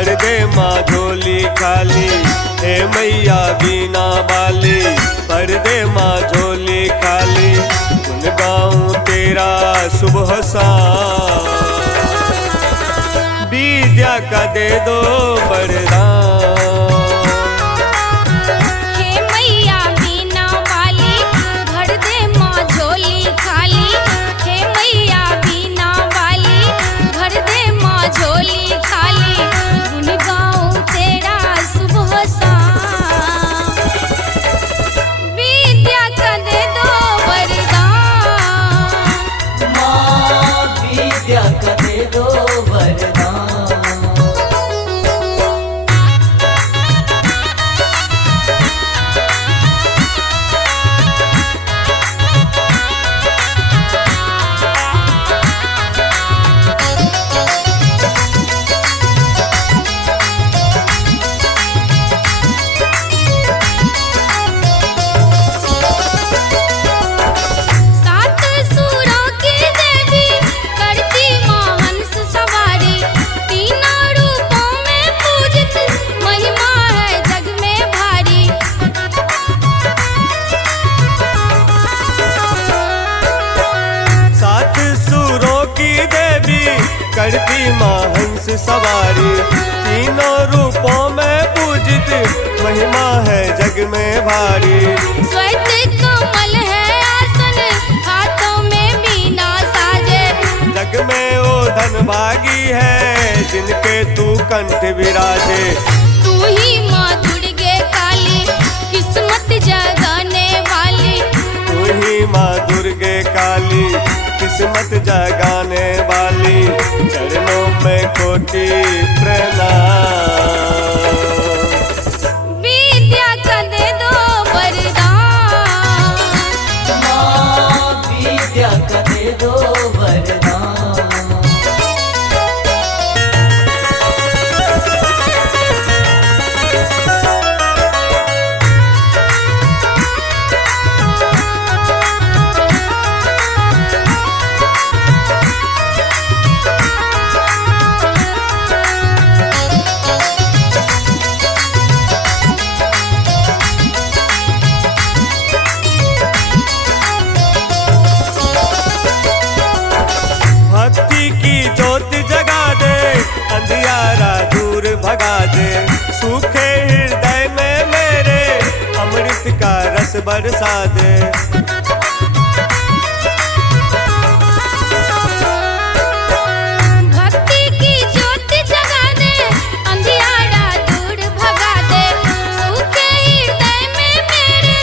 भर दे माँ झोली खाली। हे मैया बीना वाली भर दे माँ झोली खाली। गुन गाऊं तेरा सुबह शाम, विद्या का दे दो वरदान। हे मैया बीना वाली भर दे माँ झोली खाली। हे मैया बीना वाली भर दे माँ झोली खाली। गुन गाऊं तेरा सुबह शाम, विद्या का दे दो वरदान। माँ विद्या का दे दो वरदान। सात सुरों की देवी करती माँ हंस सवारी। तीनों रूपों में पूजित महिमा है जग में भारी। सात सुरों की देवी करती माँ हंस सवारी। तीनों रूपों में पूजित महिमा है जग में भारी। श्वेत कमल है आसन, हाथों में बीना साजे। जग में वो धन भागी है जिनके तू कंठ विराजे। तू ही माँ दुर्गे काली किस्मत जगाने वाली। तू ही माँ दुर्गे काली किस्मत जगाने वाली। चरणों में कोटि प्रणाम। विद्या का दे दो वरदान। माँ विद्या का दे दो वरदान। भक्ति की ज्योत जगा दे, अंधियारा दूर भगा दे। सूखे हृदय में मेरे अमृत का रस बरसा दे। भक्ति की ज्योत जगा दे, अंधियारा दूर भगा दे। सूखे हृदय में मेरे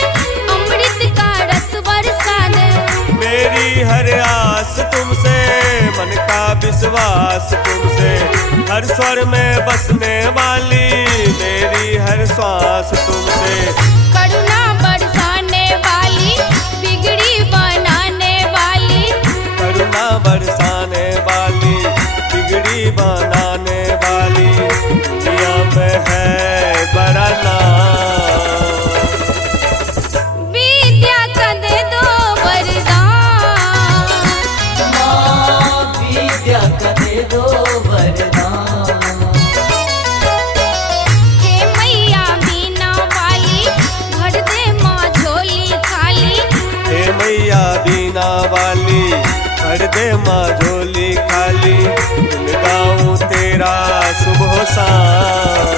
अमृत का रस बरसा दे। मेरी हर आस तुमसे, मन का विश्वास तुमसे। हर स्वर में बसने वाली मेरी हर श्वास तुमसे। करुणा बरसाने वाली, बिगड़ी बनाने वाली। करुणा बरसाने वाली, बिगड़ी बनाने वाली। दुनिया में है बड़ा नाम। विद्या का दे दो वरदान। माँ विद्या का दे दो वरदान। हे मैया बीना वाली भर दे माँ झोली खाली। हे मैया बीना वाली भर दे माँ झोली खाली। गुन गाऊं तेरा सुबह शाम।